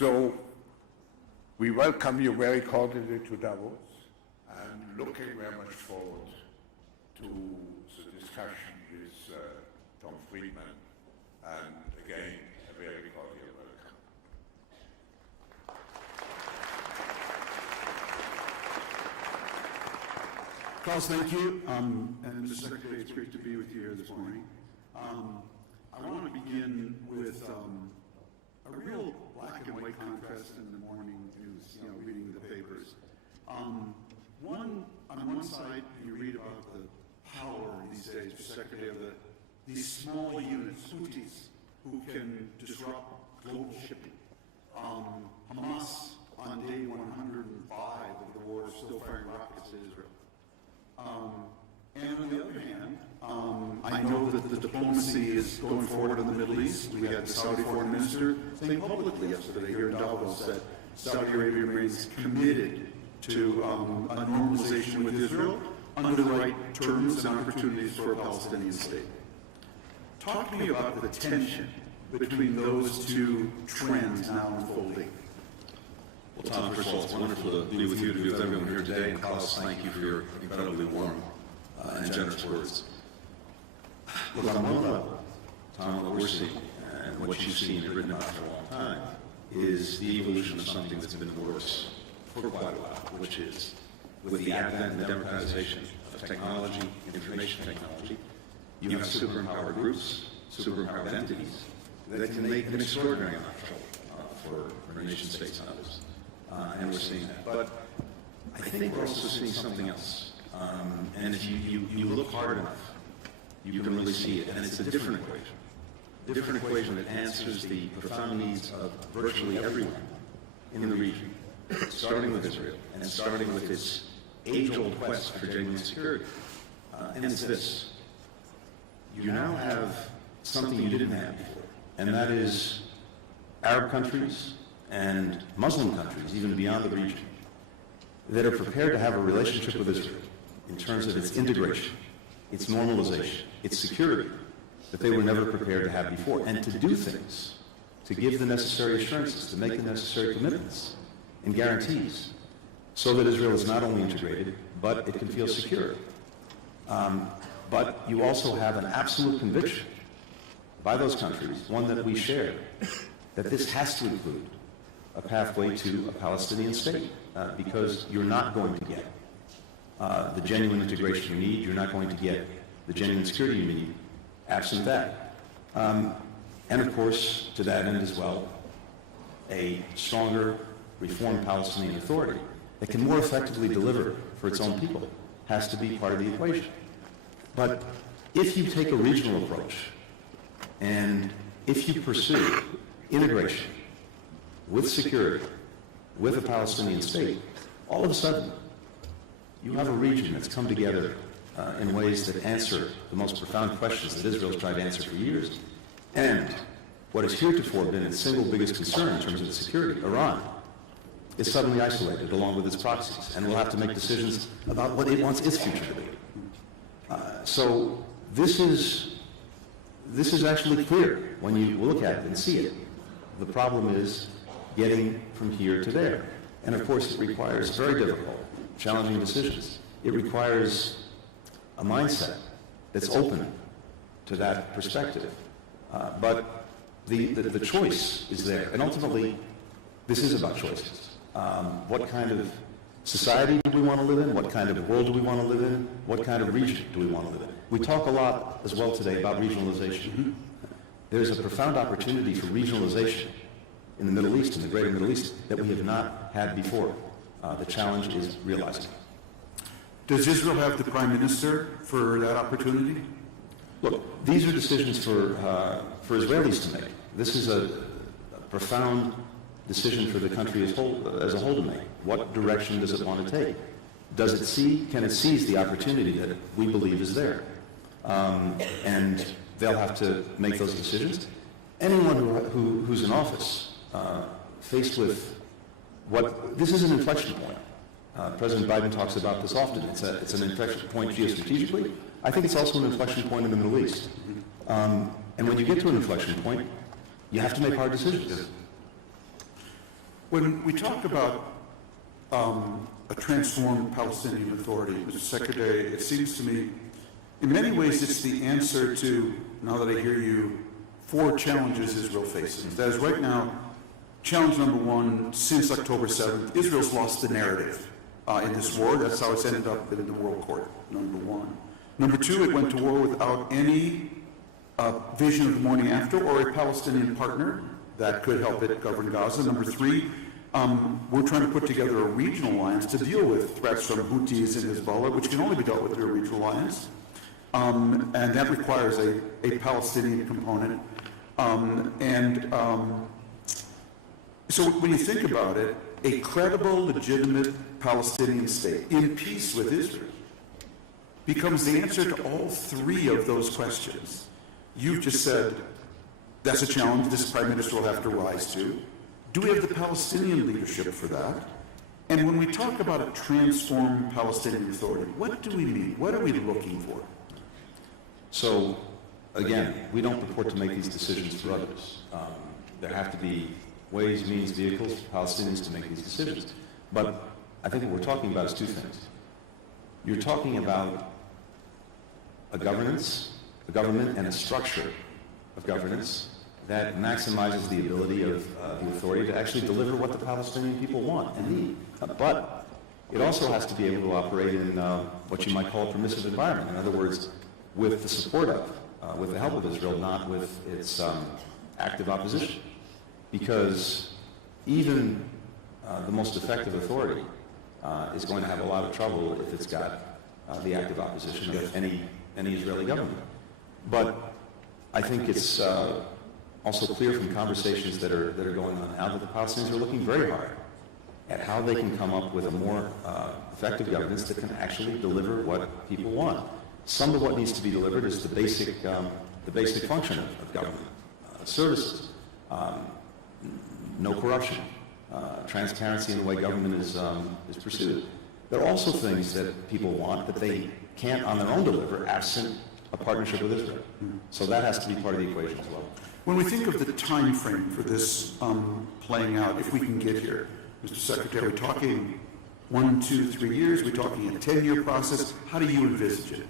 So we welcome you very cordially to Davos and looking very much forward to the discussion with Tom Friedman, and again, a very cordial welcome. Klaus, thank you. And Mr. Secretary, it's great to be with you here this morning. I want to begin with a real black and white contrast in the morning news, reading the papers. On one side, you read about the power these days, Mr. Secretary, of these small units, Houthis, who can disrupt global shipping. Hamas, on day 105 of the war, is still firing rockets at Israel. And on the other hand, I know that the diplomacy is going forward in the Middle East. We had the Saudi foreign minister saying publicly yesterday here in Davos that Saudi Arabia remains committed to a normalization with Israel under the right terms and opportunities for a Palestinian state. Talk to me about the tension between those two trends now unfolding. Well, Tom, first of all, it's wonderful to be with you, to be with everyone here today. And Klaus, thank you for your incredibly warm and generous words. Look, on one level, Tom, what we're seeing, and what you've seen and written about for a long time, is the evolution of something that's been in the works for quite a while, which is, with the advent and the democratization of technology, information technology, you have super-empowered groups, super-empowered entities that can make an extraordinary amount of trouble for nation-states and others. And we're seeing that. But I think we're also seeing something else. And if you look hard enough, you can really see it. And it's a different equation. A different equation that answers the profound needs of virtually everyone in the region, starting with Israel and starting with its age-old quest for genuine security. And it's this. You now have something you didn't have before, and that is Arab countries and Muslim countries, even beyond the region, that are prepared to have a relationship with Israel in terms of its integration, its normalization, its security, that they were never prepared to have before, and to do things, to give the necessary assurances, to make the necessary commitments and guarantees, so that Israel is not only integrated, but it can feel secure. But you also have an absolute conviction by those countries, one that we share, that this has to include a pathway to a Palestinian state, because you're not going to get the genuine integration you need, you're not going to get the genuine security you need, absent that. And of course, to that end as well, a stronger, reformed Palestinian Authority that can more effectively deliver for its own people has to be part of the equation. But if you take a regional approach, and if you pursue integration with security, with a Palestinian state, all of a sudden, you have a region that's come together in ways that answer the most profound questions that Israel's tried to answer for years. And what has heretofore been its single biggest concern in terms of its security, Iran, is suddenly isolated along with its proxies, and will have to make decisions about what it wants its future to be. So this is actually clear when you look at it and see it. The problem is getting from here to there. And of course, it requires very difficult, challenging decisions. It requires a mindset that's open to that perspective. But the choice is there. And ultimately, this is about choices. What kind of society do we want to live in? What kind of world do we want to live in? What kind of region do we want to live in? We talk a lot as well today about regionalization. There's a profound opportunity for regionalization in the Middle East, in the greater Middle East, that we have not had before. The challenge is realizing. Does Israel have the prime minister for that opportunity? Look, these are decisions for Israelis to make. This is a profound decision for the country as a whole to make. What direction does it want to take? Can it seize the opportunity that we believe is there? And they'll have to make those decisions. Anyone who's in office, faced with this is an inflection point. President Biden talks about this often. It's an inflection point geostrategically. I think it's also an inflection point in the Middle East. And when you get to an inflection point, you have to make hard decisions. When we talk about a transformed Palestinian Authority, Mr. Secretary, it seems to me, in many ways, it's the answer to, now that I hear you, 4 challenges Israel faces. That is, right now, challenge number 1, since October 7th, Israel's lost the narrative in this war. That's how it's ended up in the World Court, number 1. Number 2, it went to war without any vision of the morning after or a Palestinian partner that could help it govern Gaza. Number 3, we're trying to put together a regional alliance to deal with threats from Houthis and Hezbollah, which can only be dealt with through a regional alliance. And that requires a Palestinian component. So when you think about it, a credible, legitimate Palestinian state in peace with Israel becomes the answer to all 3 of those questions. You've just said that's a challenge this Prime Minister will have to rise to. Do we have the Palestinian leadership for that? And when we talk about a transformed Palestinian Authority, what do we mean? What are we looking for? So, again, we don't purport to make these decisions for others. There have to be ways, means, vehicles for Palestinians to make these decisions. But I think what we're talking about is 2 things. You're talking about a government and a structure of governance that maximizes the ability of the authority to actually deliver what the Palestinian people want and need. But it also has to be able to operate in what you might call a permissive environment. In other words, with the support of, with the help of Israel, not with its active opposition. Because even the most effective authority is going to have a lot of trouble if it's got the active opposition of any Israeli government. But I think it's also clear from conversations that are going on now that the Palestinians are looking very hard at how they can come up with a more effective governance that can actually deliver what people want. Some of what needs to be delivered is the basic function of government services. No corruption, transparency in the way government is pursued. There are also things that people want that they can't on their own deliver absent a partnership with Israel. So that has to be part of the equation as well. When we think of the time frame for this playing out, if we can get here, Mr. Secretary, we're talking 1, 2, 3 years, we're talking a 10-year process. How do you envisage it?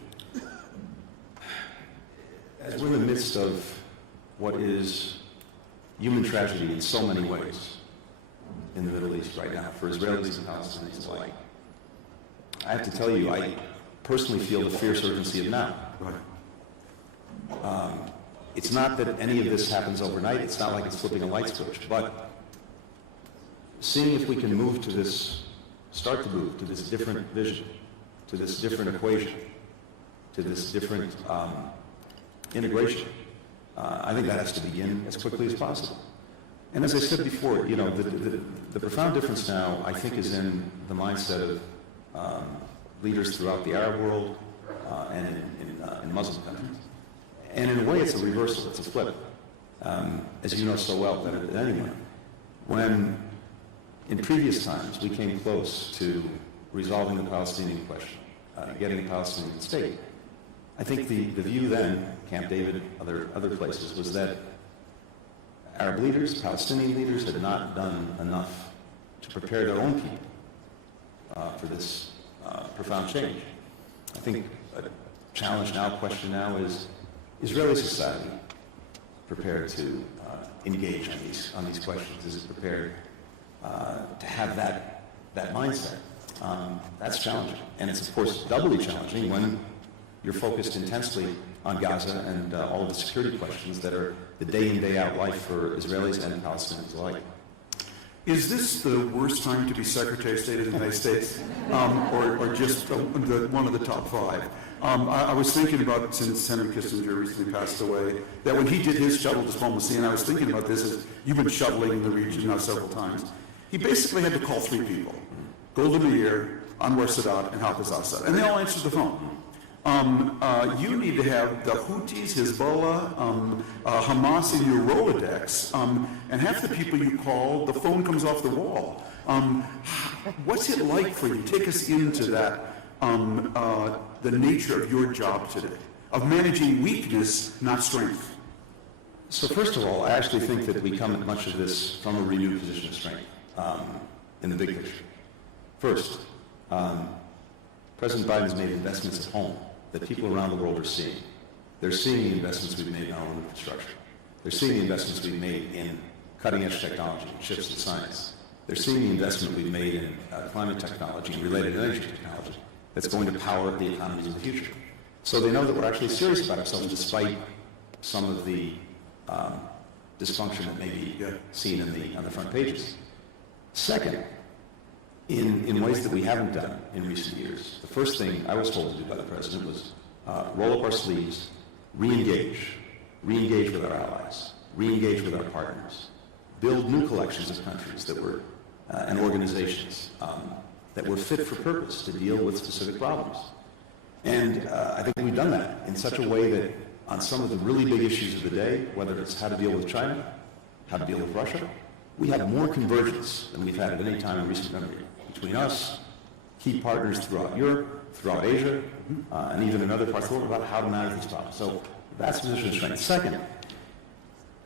As we're in the midst of what is human tragedy in so many ways in the Middle East right now, for Israelis and Palestinians alike, I have to tell you, I personally feel the fierce urgency of now. It's not that any of this happens overnight. It's not like it's flipping a light switch. But seeing if we can move to this, start to move to this different vision, to this different equation, to this different integration, I think that has to begin as quickly as possible. And as I said before, you know, the profound difference now, I think, is in the mindset of leaders throughout the Arab world and in Muslim countries. And in a way, it's a reversal, it's a flip. As you know so well, better than anyone, when in previous times we came close to resolving the Palestinian question, getting a Palestinian state, I think the view then, Camp David, other places, was that Arab leaders, Palestinian leaders, had not done enough to prepare their own people for this profound change. I think a challenge now, question now is Israeli society prepared to engage on these questions? Is it prepared to have that mindset? That's challenging, and it's of course doubly challenging when you're focused intensely on Gaza and all of the security questions that are the day in, day out life for Israelis and Palestinians alike. Is this the worst time to be Secretary of State of the United States, or just one of the top 5? I was thinking about, since Henry Kissinger recently passed away, that when he did his shuttle diplomacy, and I was thinking about this as you've been shuttling in the region now several times, he basically had to call 3 people: Golda Meir, Anwar Sadat, and Hafez Assad, and they all answered the phone. You need to have the Houthis, Hezbollah, Hamas in your Rolodex, and half the people you call, the phone comes off the wall. What's it like for you? Take us into that, the nature of your job today, of managing weakness, not strength. So first of all, I actually think that we come at much of this from a renewed position of strength. in the big picture. First, President Biden has made investments at home that people around the world are seeing. They're seeing the investments we've made in our own infrastructure. They're seeing the investments we've made in cutting-edge technology, chips and science. They're seeing the investment we've made in climate technology and related energy technology that's going to power the economies of the future. So they know that we're actually serious about ourselves despite some of the dysfunction that may be seen on the front pages. Second, in ways that we haven't done in recent years, the first thing I was told to do by the President was roll up our sleeves, re-engage with our allies, re-engage with our partners, build new collections of countries that were, and organizations that were fit for purpose to deal with specific problems. And I think we've done that in such a way that on some of the really big issues of the day, whether it's how to deal with China, how to deal with Russia, we have more convergence than we've had at any time in recent memory between us, key partners throughout Europe, throughout Asia, and even in other parts of the world about how to manage these problems. So that's a position of strength. Second,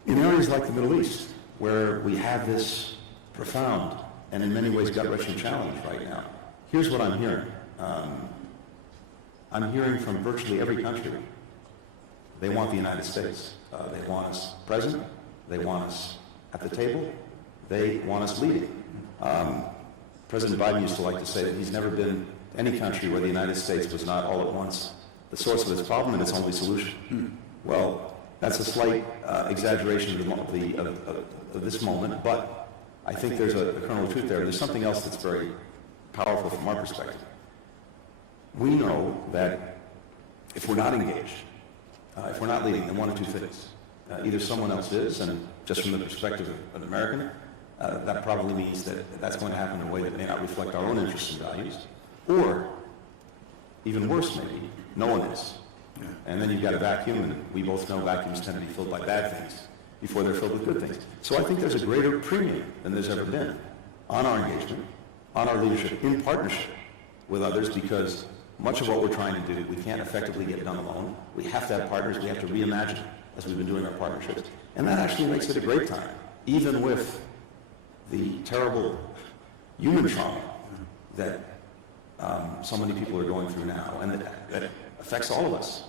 in areas like the Middle East, where we have this profound and in many ways gut-wrenching challenge right now, here's what I'm hearing. I'm hearing from virtually every country. They want the United States. They want us present. They want us at the table. They want us leading. President Biden used to like to say that he's never been to any country where the United States was not all at once the source of its problem and its only solution. Well, that's a slight exaggeration of this moment, but I think there's a kernel of truth there. There's something else that's very powerful from our perspective. We know that if we're not engaged, if we're not leading, then one of two things. Either someone else is, and just from the perspective of an American, that probably means that that's going to happen in a way that may not reflect our own interests and values, or, even worse maybe, no one is. And then you've got a vacuum, and we both know vacuums tend to be filled by bad things before they're filled with good things. So I think there's a greater premium than there's ever been on our engagement, on our leadership, in partnership with others, because much of what we're trying to do, we can't effectively get done alone. We have to have partners. We have to reimagine as we've been doing our partnerships. And that actually makes it a great time, even with the terrible human trauma that so many people are going through now, and that affects all of us.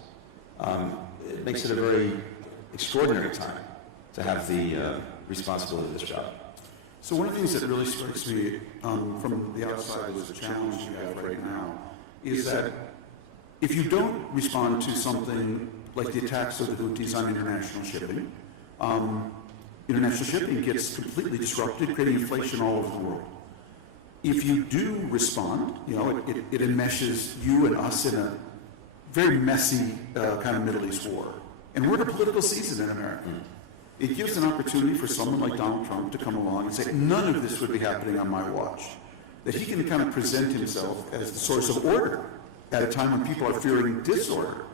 It makes it a very extraordinary time to have the responsibility of this job. So one of the things that really strikes me from the outside as a challenge you have right now is that if you don't respond to something like the attacks of the Houthis on international shipping gets completely disrupted, creating inflation all over the world. If you do respond, it enmeshes you and us in a very messy kind of Middle East war. And we're in a political season in America. It gives an opportunity for someone like Donald Trump to come along and say, none of this would be happening on my watch. That he can kind of present himself as the source of order at a time when people are fearing disorder.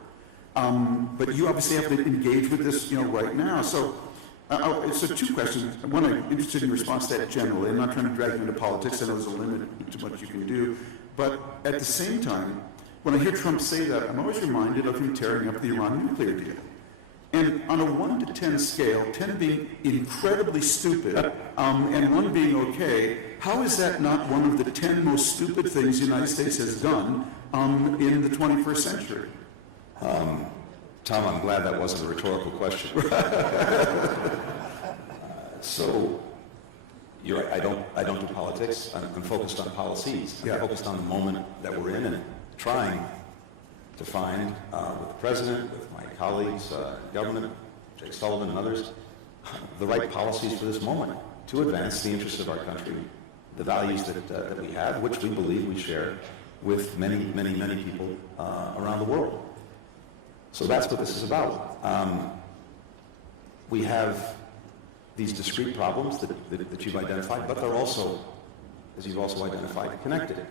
But you obviously have to engage with this, right now. So two questions. One, I'm interested in your response to that generally. I'm not trying to drag you into politics. I know there's a limit to what you can do. But at the same time, when I hear Trump say that, I'm always reminded of him tearing up the Iran nuclear deal. And on a 1 to 10 scale, 10 being incredibly stupid and 1 being okay, how is that not one of the 10 most stupid things the United States has done in the 21st century? Tom, I'm glad that wasn't a rhetorical question. So, you're right, I don't do politics. I'm focused on policies. I'm focused on the moment that we're in and trying to find, with the President, with my colleagues, government, Jake Sullivan and others, the right policies for this moment to advance the interests of our country, the values that we have, which we believe we share with many, many, many people around the world. So that's what this is about. We have these discrete problems that you've identified, but they're also, as you've also identified, connected.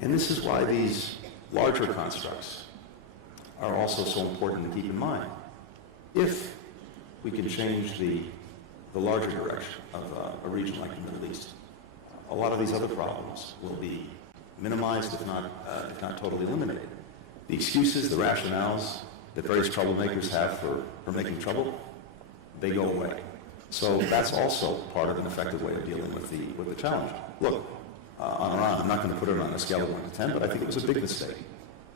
And this is why these larger constructs are also so important to keep in mind. If we can change the larger direction of a region like the Middle East, a lot of these other problems will be minimized, if not totally eliminated. The excuses, the rationales that various troublemakers have for making trouble, they go away. So that's also part of an effective way of dealing with the challenge. Look, on Iran, I'm not going to put it on a scale of 1 to 10, but I think it was a big mistake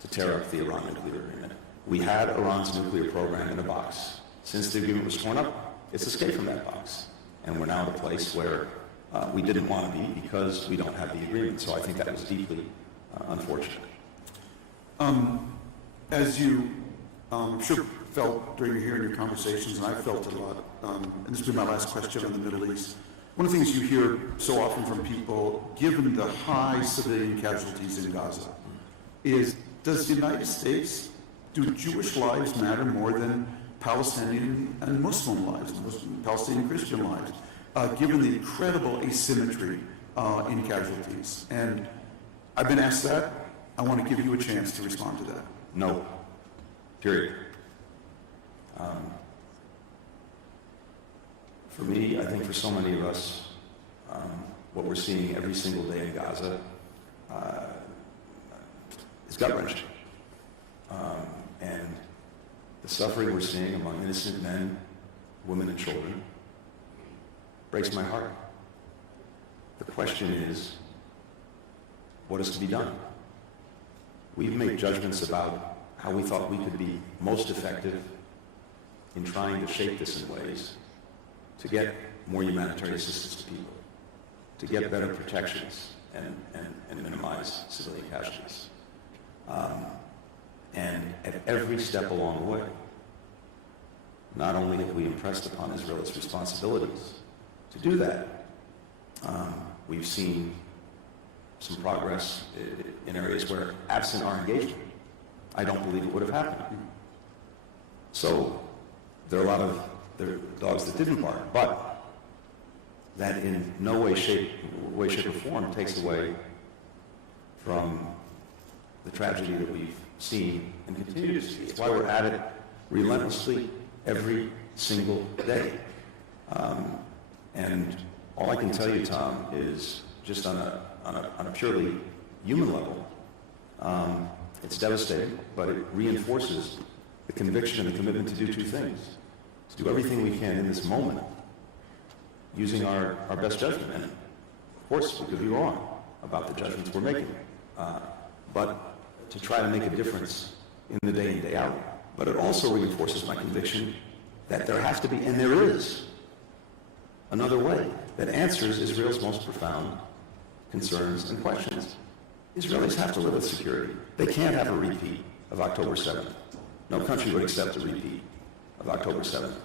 to tear up the Iran nuclear agreement. We had Iran's nuclear program in a box. Since the agreement was torn up, it's escaped from that box. And we're now at a place where we didn't want to be because we don't have the agreement. So I think that was deeply unfortunate. As you sure felt during your conversations, and I felt it a lot, and this will be my last question on the Middle East, one of the things you hear so often from people, given the high civilian casualties in Gaza, is does the United States, do Jewish lives matter more than Palestinian and Muslim lives, Palestinian Christian lives, given the incredible asymmetry in casualties? And I've been asked that. I want to give you a chance to respond to that. No. Period. For me, I think for so many of us, what we're seeing every single day in Gaza is gut-wrenching. And the suffering we're seeing among innocent men, women, and children breaks my heart. The question is, what is to be done? We've made judgments about how we thought we could be most effective in trying to shape this in ways to get more humanitarian assistance to people, to get better protections and minimize civilian casualties. And at every step along the way, not only have we impressed upon Israel its responsibilities to do that, we've seen some progress in areas where, absent our engagement, I don't believe it would have happened. So there are a lot of dogs that didn't bark, but that in no way, shape, or form takes away from the tragedy that we've seen and continue to see. It's why we're at it relentlessly every single day. And all I can tell you, Tom, is just on a purely human level, it's devastating, but it reinforces the conviction and the commitment to do two things. To do everything we can in this moment, using our best judgment. And of course, we could be wrong about the judgments we're making, but to try to make a difference in the day in, day out. But it also reinforces my conviction that there has to be, and there is, another way that answers Israel's most profound concerns and questions. Israelis have to live with security. They can't have a repeat of October 7th. No country would accept a repeat of October 7th.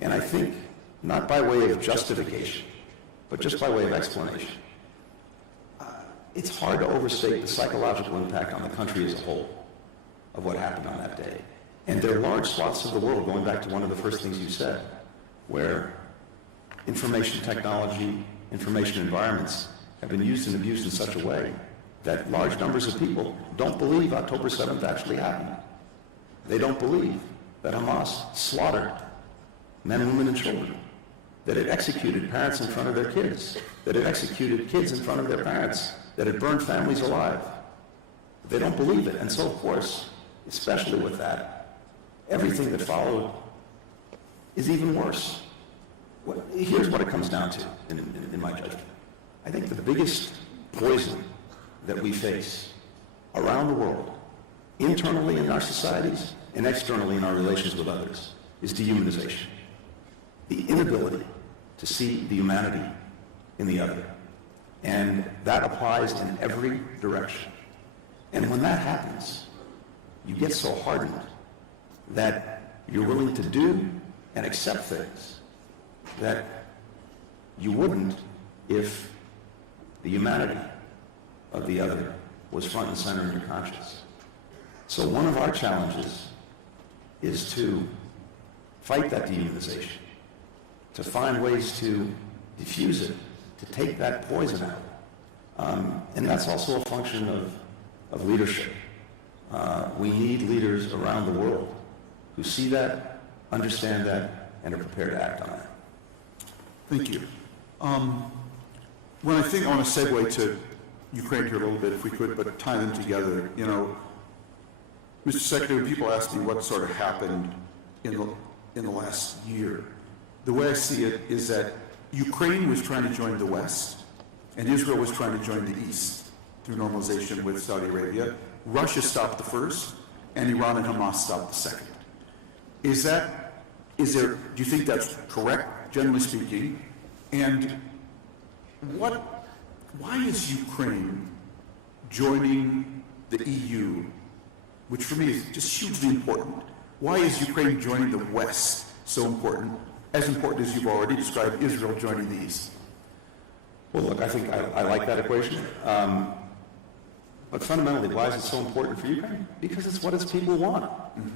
And I think, not by way of justification, but just by way of explanation, it's hard to overstate the psychological impact on the country as a whole of what happened on that day. And there are large swaths of the world, going back to one of the first things you said, where information technology, information environments have been used and abused in such a way that large numbers of people don't believe October 7th actually happened. They don't believe that Hamas slaughtered men, women, and children, that it executed parents in front of their kids, that it executed kids in front of their parents, that it burned families alive. They don't believe it. And so, of course, especially with that, everything that followed is even worse. Here's what it comes down to, in my judgment. I think the biggest poison that we face around the world, internally in our societies and externally in our relations with others, is dehumanization. The inability to see the humanity in the other. And that applies in every direction. And when that happens, you get so hardened that you're willing to do and accept things that you wouldn't if the humanity of the other was front and center in your conscience. So one of our challenges is to fight that dehumanization, to find ways to diffuse it, to take that poison out. And that's also a function of leadership. We need leaders around the world who see that, understand that, and are prepared to act on that. Thank you. When I think, I want to segue to Ukraine here a little bit, if we could, but tie them together. You know, Mr. Secretary, when people ask me what sort of happened in the last year, the way I see it is that Ukraine was trying to join the West, and Israel was trying to join the East through normalization with Saudi Arabia. Russia stopped the first, and Iran and Hamas stopped the second. Do you think that's correct, generally speaking? And why is Ukraine joining the EU, which for me is just hugely important? Why is Ukraine joining the West so important, as important as you've already described Israel joining the East? Well, look, I think I like that equation. But fundamentally, why is it so important for Ukraine? Because it's what its people want. Mm-hmm.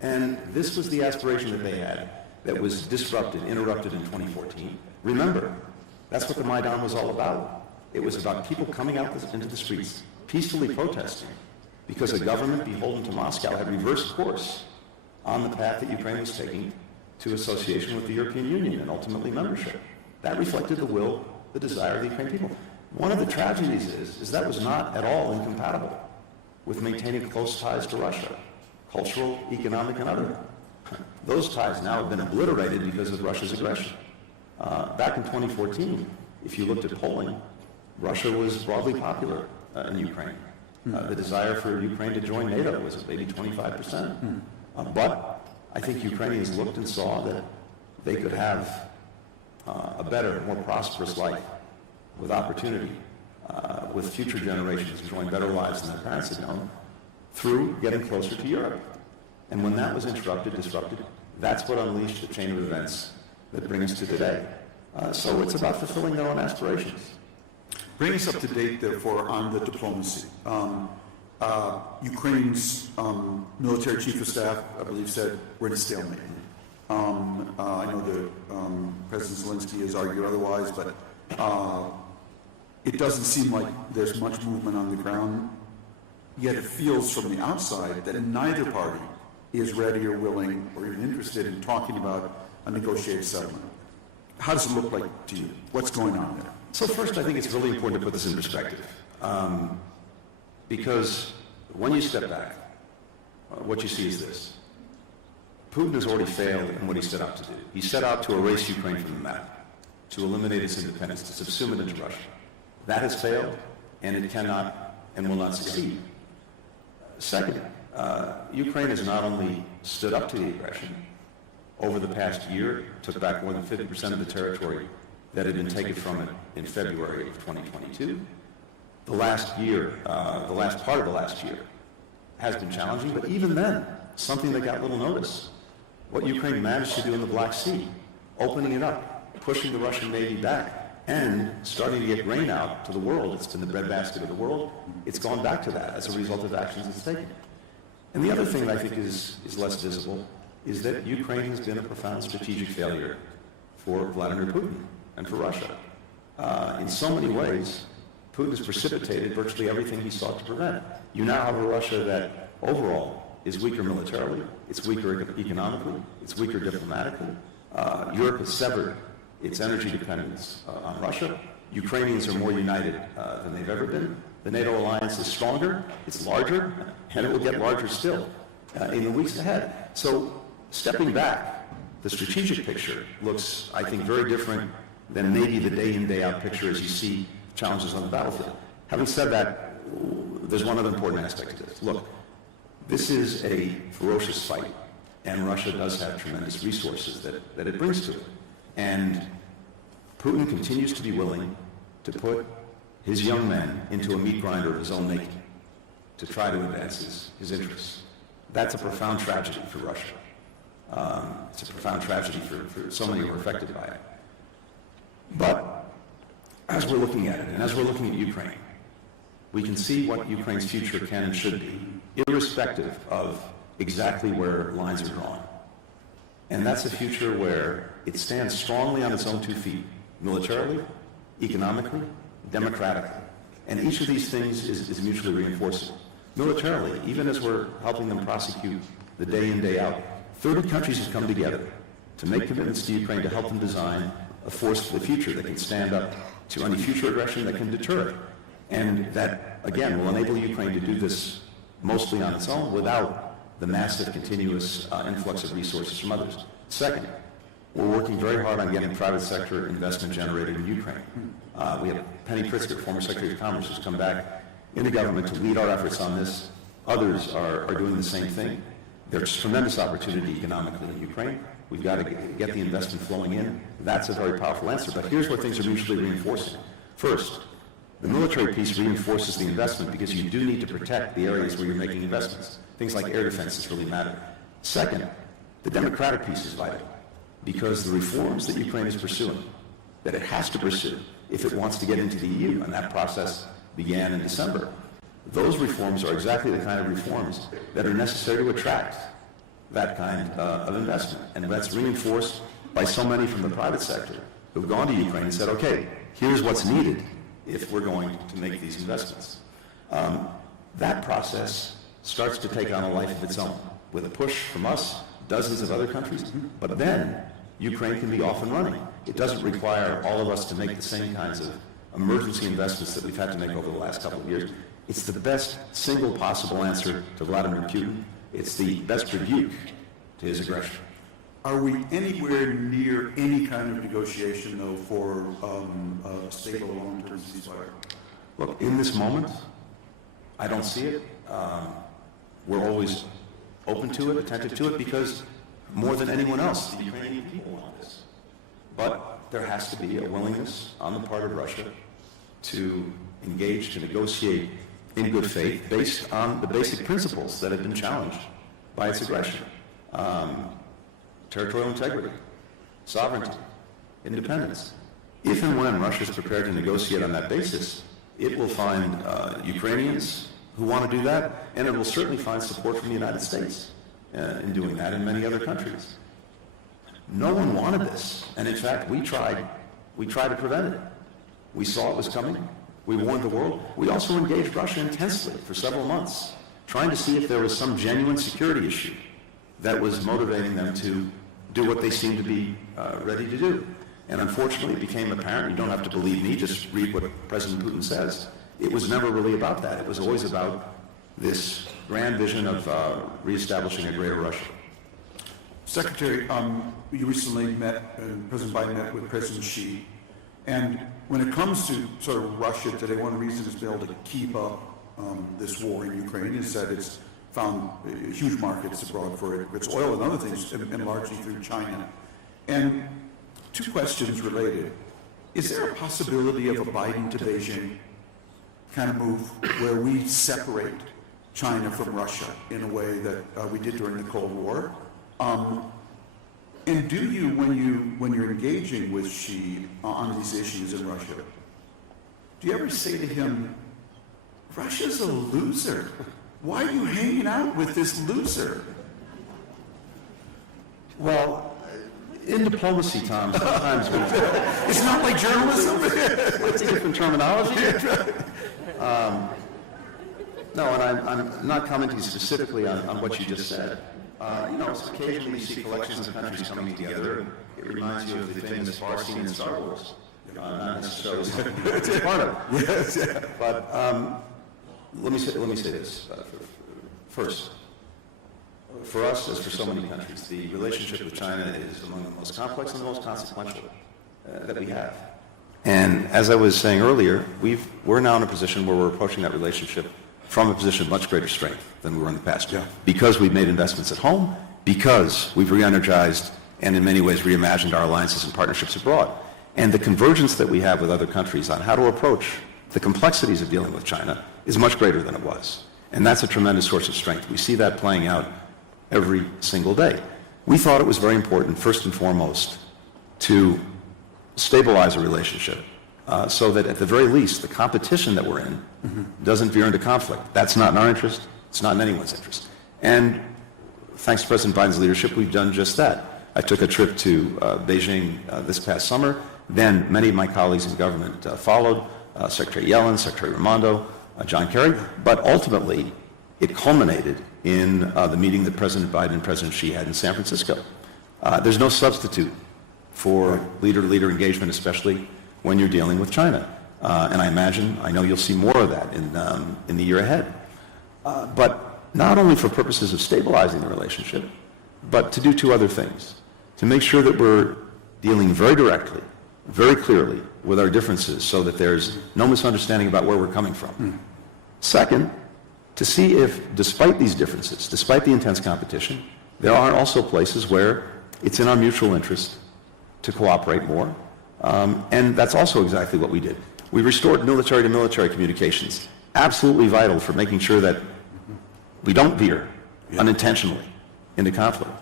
And this was the aspiration that they had that was disrupted, interrupted in 2014. Remember, that's what the Maidan was all about. It was about people coming out into the streets, peacefully protesting, because a government beholden to Moscow had reversed course on the path that Ukraine was taking to association with the European Union and ultimately membership. That reflected the will, the desire of the Ukrainian people. One of the tragedies is that was not at all incompatible with maintaining close ties to Russia, cultural, economic, and other. Those ties now have been obliterated because of Russia's aggression. Back in 2014, if you looked at polling, Russia was broadly popular in Ukraine. The desire for Ukraine to join NATO was maybe 25%. But I think Ukrainians looked and saw that they could have a better, more prosperous life with opportunity, with future generations enjoying better lives than their parents had known, through getting closer to Europe. And when that was disrupted, that's what unleashed the chain of events that brings us to today. So it's about fulfilling their own aspirations. Bring us up to date, therefore, on the diplomacy. Ukraine's military chief of staff, I believe, said we're in a stalemate. I know that President Zelensky has argued otherwise, but it doesn't seem like there's much movement on the ground. Yet it feels from the outside that neither party is ready or willing or even interested in talking about a negotiated settlement. How does it look like to you? What's going on there? So first, I think it's really important to put this in perspective. Because when you step back, what you see is this. Putin has already failed in what he set out to do. He set out to erase Ukraine from the map, to eliminate its independence, to subsume it into Russia. That has failed, and it cannot and will not succeed. Second, Ukraine has not only stood up to the aggression. Over the past year, took back more than 50% of the territory that had been taken from it in February of 2022. The last part of the last year has been challenging, but even then, something that got little notice. What Ukraine managed to do in the Black Sea, opening it up, pushing the Russian Navy back, and starting to get grain out to the world. It's been the breadbasket of the world. It's gone back to that as a result of actions it's taken. And the other thing that I think is less visible is that Ukraine has been a profound strategic failure for Vladimir Putin and for Russia. In so many ways, Putin has precipitated virtually everything he sought to prevent. You now have a Russia that overall is weaker militarily, it's weaker economically, it's weaker diplomatically. Europe has severed its energy dependence on Russia. Ukrainians are more united than they've ever been. The NATO alliance is stronger, it's larger, and it will get larger still in the weeks ahead. So stepping back, the strategic picture looks, I think, very different than maybe the day-in, day-out picture as you see challenges on the battlefield. Having said that, there's one other important aspect to this. Look, this is a ferocious fight, and Russia does have tremendous resources that it brings to it. And Putin continues to be willing to put his young men into a meat grinder of his own making to try to advance his interests. That's a profound tragedy for Russia. It's a profound tragedy for so many who are affected by it. But as we're looking at it, and as we're looking at Ukraine, we can see what Ukraine's future can and should be, irrespective of exactly where lines are drawn. And that's a future where it stands strongly on its own 2 feet, militarily, economically, democratically. And each of these things is mutually reinforcing. Militarily, even as we're helping them prosecute the day in, day out, 30 countries have come together to make commitments to Ukraine to help them design a force for the future that can stand up to any future aggression that can deter it. And that, again, will enable Ukraine to do this mostly on its own without the massive continuous influx of resources from others. Second, we're working very hard on getting private sector investment generated in Ukraine. We have Penny Pritzker, former Secretary of Commerce, who's come back into government to lead our efforts on this. Others are doing the same thing. There's tremendous opportunity economically in Ukraine. We've got to get the investment flowing in. That's a very powerful answer. But here's where things are mutually reinforcing. First, the military piece reinforces the investment because you do need to protect the areas where you're making investments. Things like air defenses really matter. Second, the democratic piece is vital because the reforms that Ukraine is pursuing, that it has to pursue if it wants to get into the EU, and that process began in December, those reforms are exactly the kind of reforms that are necessary to attract that kind of investment. And that's reinforced by so many from the private sector who've gone to Ukraine and said, okay, here's what's needed if we're going to make these investments. That process starts to take on a life of its own with a push from us, dozens of other countries, but then Ukraine can be off and running. It doesn't require all of us to make the same kinds of emergency investments that we've had to make over the last couple of years. It's the best single possible answer to Vladimir Putin. It's the best rebuke to his aggression. Are we anywhere near any kind of negotiation, though, for a stable long-term ceasefire? Look, in this moment, I don't see it. We're always open to it, attentive to it, because more than anyone else, the Ukrainian people want this. But there has to be a willingness on the part of Russia to engage, to negotiate in good faith based on the basic principles that have been challenged by its aggression. Territorial integrity, sovereignty, independence. If and when Russia is prepared to negotiate on that basis, it will find Ukrainians who want to do that, and it will certainly find support from the United States in doing that, and many other countries. No one wanted this, and in fact, we tried to prevent it. We saw it was coming. We warned the world. We also engaged Russia intensely for several months, trying to see if there was some genuine security issue that was motivating them to do what they seemed to be ready to do. And unfortunately, it became apparent, you don't have to believe me, just read what President Putin says. It was never really about that. It was always about this grand vision of reestablishing a greater Russia. Secretary, you recently met, President Biden met with President Xi, and when it comes to sort of Russia today, one reason it's been able to keep up this war in Ukraine is that it's found huge markets abroad for its oil and other things, and largely through China. And two questions related. Is there a possibility of a Biden to Beijing kind of move where we separate China from Russia in a way that we did during the Cold War? And do you, when you're engaging with Xi on these issues in Russia, do you ever say to him, Russia's a loser? Why are you hanging out with this loser? Well, in diplomacy, Tom, sometimes we... It's not like journalism. It's different terminology. No, and I'm not commenting specifically on what you just said. Occasionally you see collections of countries coming together. It reminds you of the famous bar scene in Star Wars. Not necessarily it's part of it. Yes, yeah. But let me say this. First, for us, as for so many countries, the relationship with China is among the most complex and the most consequential that we have. And as I was saying earlier, we're now in a position where we're approaching that relationship from a position of much greater strength than we were in the past. Yeah. Because we've made investments at home, because we've re-energized and in many ways reimagined our alliances and partnerships abroad. And the convergence that we have with other countries on how to approach the complexities of dealing with China is much greater than it was. And that's a tremendous source of strength. We see that playing out every single day. We thought it was very important, first and foremost, to stabilize a relationship so that at the very least, the competition that we're in doesn't veer into conflict. That's not in our interest. It's not in anyone's interest. And thanks to President Biden's leadership, we've done just that. I took a trip to Beijing this past summer. Then many of my colleagues in government followed, Secretary Yellen, Secretary Raimondo, John Kerry. But ultimately, it culminated in the meeting that President Biden and President Xi had in San Francisco. There's no substitute for leader-to-leader engagement, especially when you're dealing with China. And I know you'll see more of that in the year ahead. But not only for purposes of stabilizing the relationship, but to do two other things. To make sure that we're dealing very directly, very clearly with our differences so that there's no misunderstanding about where we're coming from. Second, to see if, despite these differences, despite the intense competition, there are also places where it's in our mutual interest to cooperate more. And that's also exactly what we did. We restored military-to-military communications, absolutely vital for making sure that we don't veer unintentionally into conflict.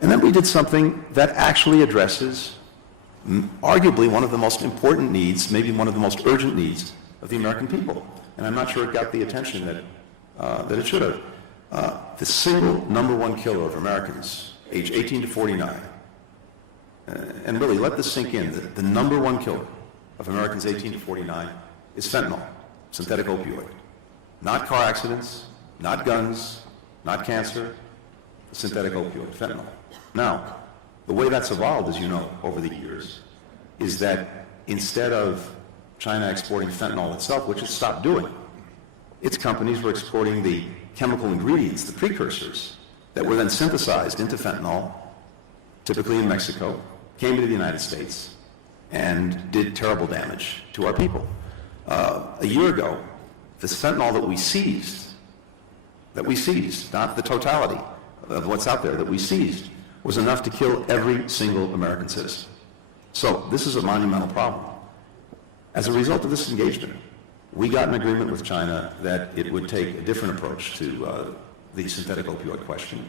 And then we did something that actually addresses arguably one of the most important needs, maybe one of the most urgent needs of the American people. And I'm not sure it got the attention that it should have. The single number one killer of Americans, age 18 to 49, and really let this sink in, the number one killer of Americans 18 to 49 is fentanyl, synthetic opioid. Not car accidents, not guns, not cancer, synthetic opioid, fentanyl. Now, the way that's evolved, as you know, over the years, is that instead of China exporting fentanyl itself, which it stopped doing, its companies were exporting the chemical ingredients, the precursors, that were then synthesized into fentanyl, typically in Mexico, came to the United States, and did terrible damage to our people. A year ago, the fentanyl that we seized, not the totality of what's out there, that we seized, was enough to kill every single American citizen. So this is a monumental problem. As a result of this engagement, we got an agreement with China that it would take a different approach to the synthetic opioid question,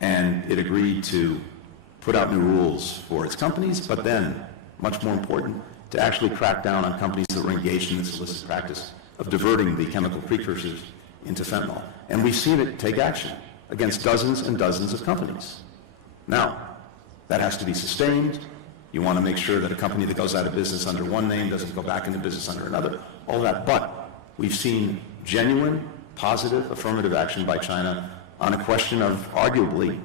and it agreed to put out new rules for its companies, but then, much more important, to actually crack down on companies that were engaged in this illicit practice of diverting the chemical precursors into fentanyl. And we've seen it take action against dozens and dozens of companies. Now, that has to be sustained. You want to make sure that a company that goes out of business under one name doesn't go back into business under another, all that. But we've seen genuine, positive, affirmative action by China on a question of arguably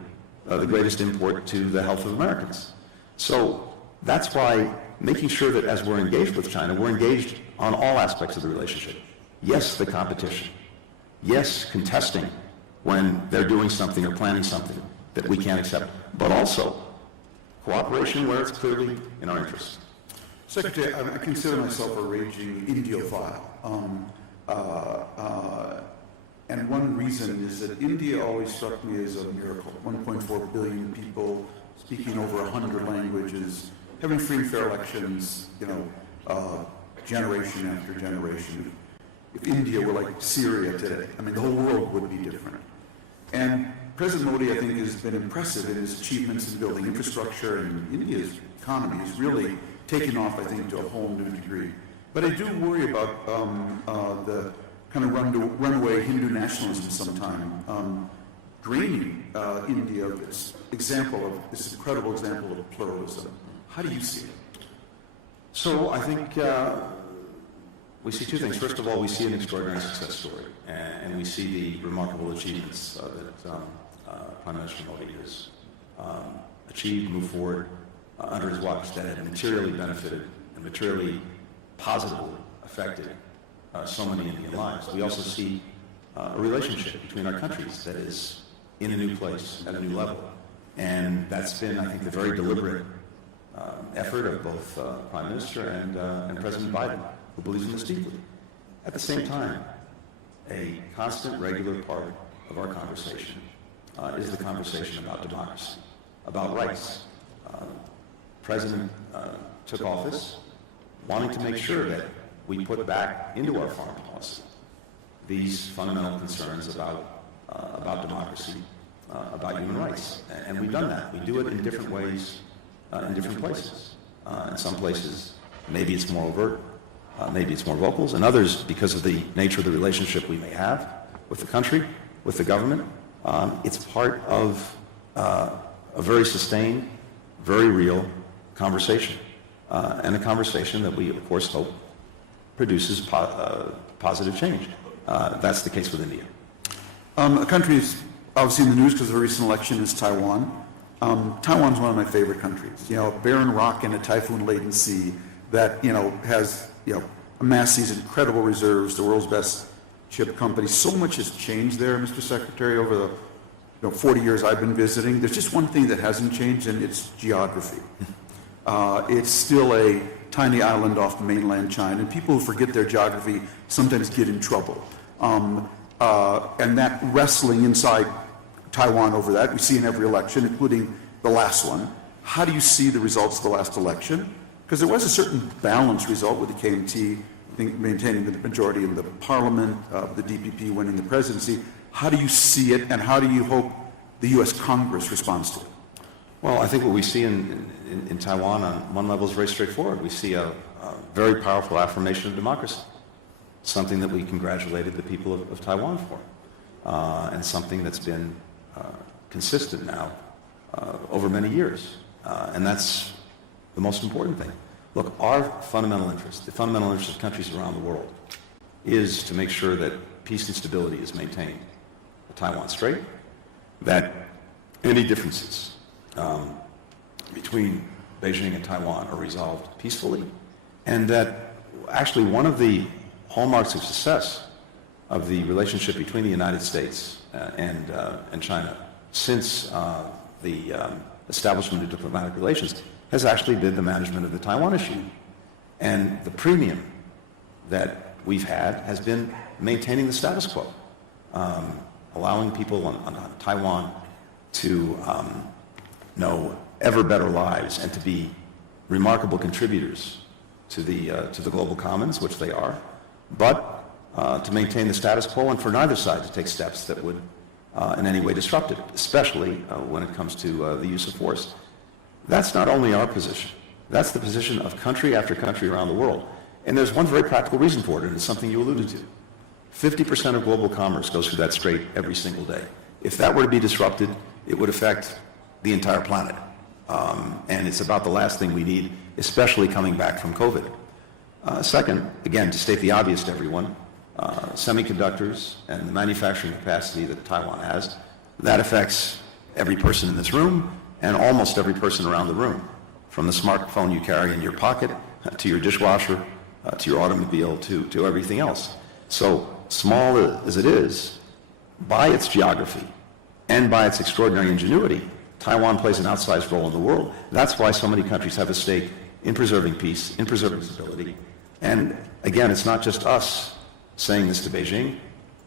the greatest import to the health of Americans. So that's why making sure that as we're engaged with China, we're engaged on all aspects of the relationship. Yes, the competition. Yes, contesting when they're doing something or planning something that we can't accept, but also cooperation where it's clearly in our interest. Secretary, I consider myself a raging Indiophile. And one reason is that India always struck me as a miracle. 1.4 billion people speaking over 100 languages, having free and fair elections, generation after generation. If India were like Syria today, I mean, the whole world would be different. And President Modi, I think, has been impressive in his achievements in building infrastructure, and India's economy has really taken off, I think, to a whole new degree. But I do worry about the kind of runaway Hindu nationalism sometime, draining India of this incredible example of pluralism. How do you see it? So I think we see two things. First of all, we see an extraordinary success story, and we see the remarkable achievements that Prime Minister Modi has achieved, moved forward under his watch that have materially benefited and materially positively affected so many Indian lives. We also see a relationship between our countries that is in a new place, at a new level. And that's been, I think, the very deliberate effort of both Prime Minister and President Biden, who believes in this deeply. At the same time, a constant, regular part of our conversation is the conversation about democracy, about rights. President took office wanting to make sure that we put back into our foreign policy these fundamental concerns about democracy, about human rights. And we've done that. We do it in different ways, in different places. In some places, maybe it's more overt, maybe it's more vocal, and others, because of the nature of the relationship we may have with the country, with the government, it's part of a very sustained, very real conversation, and a conversation that we, of course, hope produces positive change. That's the case with India. A country is obviously in the news because of the recent election is Taiwan. Taiwan's one of my favorite countries. A barren rock in a typhoon-laden sea that has amassed these incredible reserves, the world's best chip company. So much has changed there, Mr. Secretary, over the 40 years I've been visiting. There's just one thing that hasn't changed, and it's geography. It's still a tiny island off mainland China, and people who forget their geography sometimes get in trouble. And that wrestling inside Taiwan over that, we see in every election, including the last one. How do you see the results of the last election? Because there was a certain balanced result with the KMT maintaining the majority in the parliament, the DPP winning the presidency. How do you see it, and how do you hope the U.S. Congress responds to it? Well, I think what we see in Taiwan on one level is very straightforward. We see a very powerful affirmation of democracy, something that we congratulated the people of Taiwan for, and something that's been consistent now over many years. And that's the most important thing. Look, our fundamental interest, the fundamental interest of countries around the world, is to make sure that peace and stability is maintained at Taiwan Strait, that any differences between Beijing and Taiwan are resolved peacefully, and that actually one of the hallmarks of success of the relationship between the United States and China since the establishment of diplomatic relations has actually been the management of the Taiwan issue. And the premium that we've had has been maintaining the status quo, allowing people on Taiwan to know ever better lives and to be remarkable contributors to the global commons, which they are, but to maintain the status quo and for neither side to take steps that would in any way disrupt it, especially when it comes to the use of force. That's not only our position. That's the position of country after country around the world. And there's one very practical reason for it, and it's something you alluded to. 50% of global commerce goes through that strait every single day. If that were to be disrupted, it would affect the entire planet. And it's about the last thing we need, especially coming back from COVID. Second, again, to state the obvious to everyone, semiconductors and the manufacturing capacity that Taiwan has, that affects every person in this room and almost every person around the room, from the smartphone you carry in your pocket to your dishwasher, to your automobile, to everything else. So small as it is, by its geography and by its extraordinary ingenuity, Taiwan plays an outsized role in the world. That's why so many countries have a stake in preserving peace, in preserving stability. And again, it's not just us saying this to Beijing.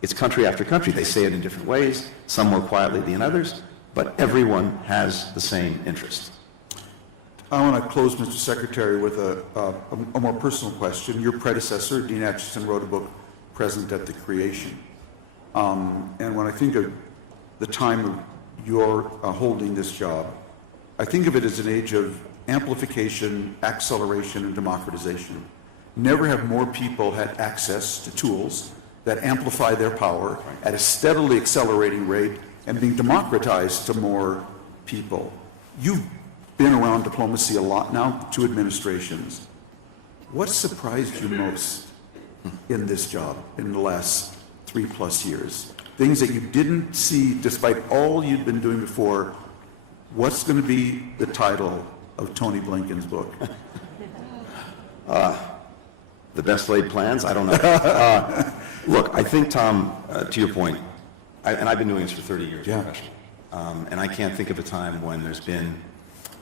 It's country after country. They say it in different ways, some more quietly than others, but everyone has the same interest. I want to close, Mr. Secretary, with a more personal question. Your predecessor, Dean Acheson, wrote a book, Present at the Creation. And when I think of the time of your holding this job, I think of it as an age of amplification, acceleration, and democratization. Never have more people had access to tools that amplify their power at a steadily accelerating rate and being democratized to more people. You've been around diplomacy a lot now, 2 administrations. What surprised you most in this job in the last 3+ years? Things that you didn't see despite all you'd been doing before. What's going to be the title of Tony Blinken's book? The best laid plans? I don't know. Look, I think, Tom, to your point, and I've been doing this for 30 years professionally, and I can't think of a time when there's been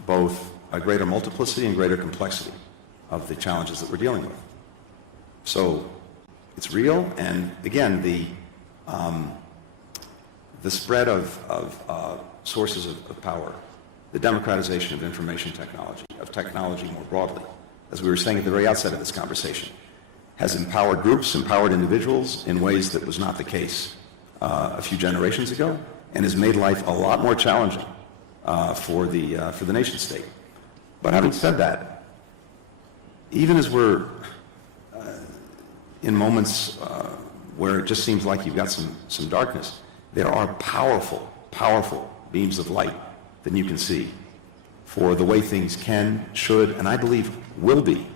both a greater multiplicity and greater complexity of the challenges that we're dealing with. So it's real, and again, the spread of sources of power, the democratization of information technology, of technology more broadly, as we were saying at the very outset of this conversation, has empowered groups, empowered individuals in ways that was not the case a few generations ago, and has made life a lot more challenging for the nation state. But having said that, even as we're in moments where it just seems like you've got some darkness, there are powerful, powerful beams of light that you can see for the way things can, should, and I believe will be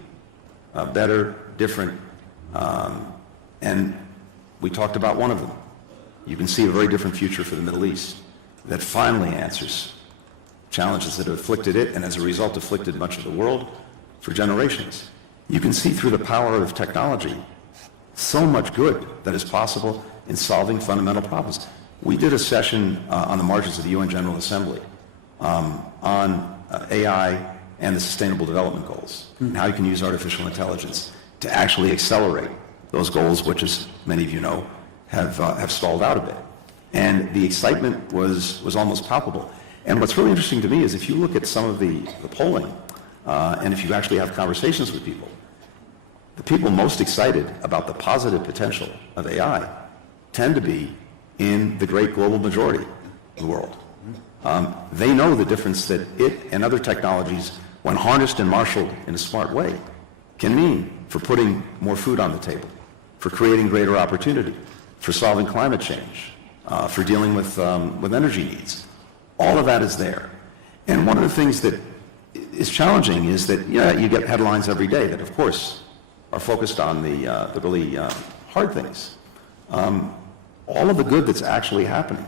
better, different, and we talked about one of them. You can see a very different future for the Middle East that finally answers challenges that have afflicted it, and as a result afflicted much of the world for generations. You can see through the power of technology so much good that is possible in solving fundamental problems. We did a session on the margins of the UN General Assembly on AI and the Sustainable Development Goals, and how you can use artificial intelligence to actually accelerate those goals, which, as many of you know, have stalled out a bit. And the excitement was almost palpable. And what's really interesting to me is if you look at some of the polling, and if you actually have conversations with people, the people most excited about the positive potential of AI tend to be in the great global majority of the world. They know the difference that it and other technologies, when harnessed and marshaled in a smart way, can mean for putting more food on the table, for creating greater opportunity, for solving climate change, for dealing with energy needs. All of that is there. And one of the things that is challenging is that, you get headlines every day that, of course, are focused on the really hard things. All of the good that's actually happening,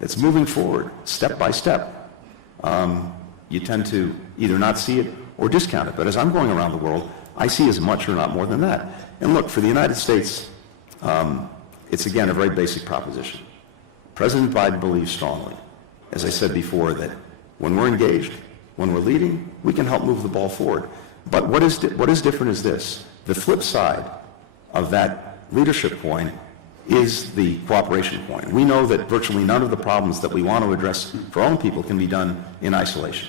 that's moving forward step by step, you tend to either not see it or discount it. But as I'm going around the world, I see as much or not more than that. And look, for the United States, it's again a very basic proposition. President Biden believes strongly, as I said before, that when we're engaged, when we're leading, we can help move the ball forward. But what is different is this. The flip side of that leadership coin is the cooperation coin. We know that virtually none of the problems that we want to address for our own people can be done in isolation.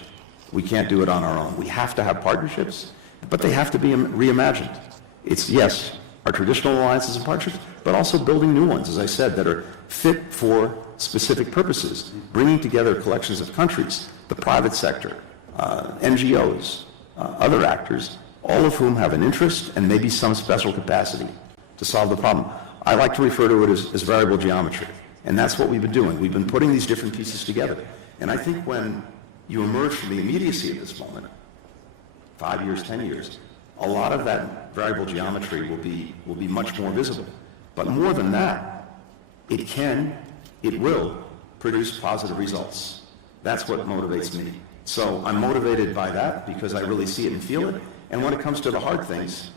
We can't do it on our own. We have to have partnerships, but they have to be reimagined. It's, yes, our traditional alliances and partnerships, but also building new ones, as I said, that are fit for specific purposes, bringing together collections of countries, the private sector, NGOs, other actors, all of whom have an interest and maybe some special capacity to solve the problem. I like to refer to it as variable geometry, and that's what we've been doing. We've been putting these different pieces together. And I think when you emerge from the immediacy of this moment, 5 years, 10 years, a lot of that variable geometry will be much more visible. But more than that, it will produce positive results. That's what motivates me. So I'm motivated by that because I really see it and feel it. And when it comes to the hard things,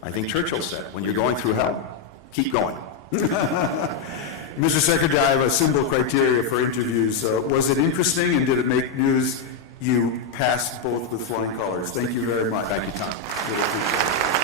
I think Churchill said, when you're going through hell, keep going. Mr. Secretary, I have a simple criteria for interviews. Was it interesting and did it make news? You passed both with flying colors. Thank you very much. Thank you, Tom. Really appreciate it.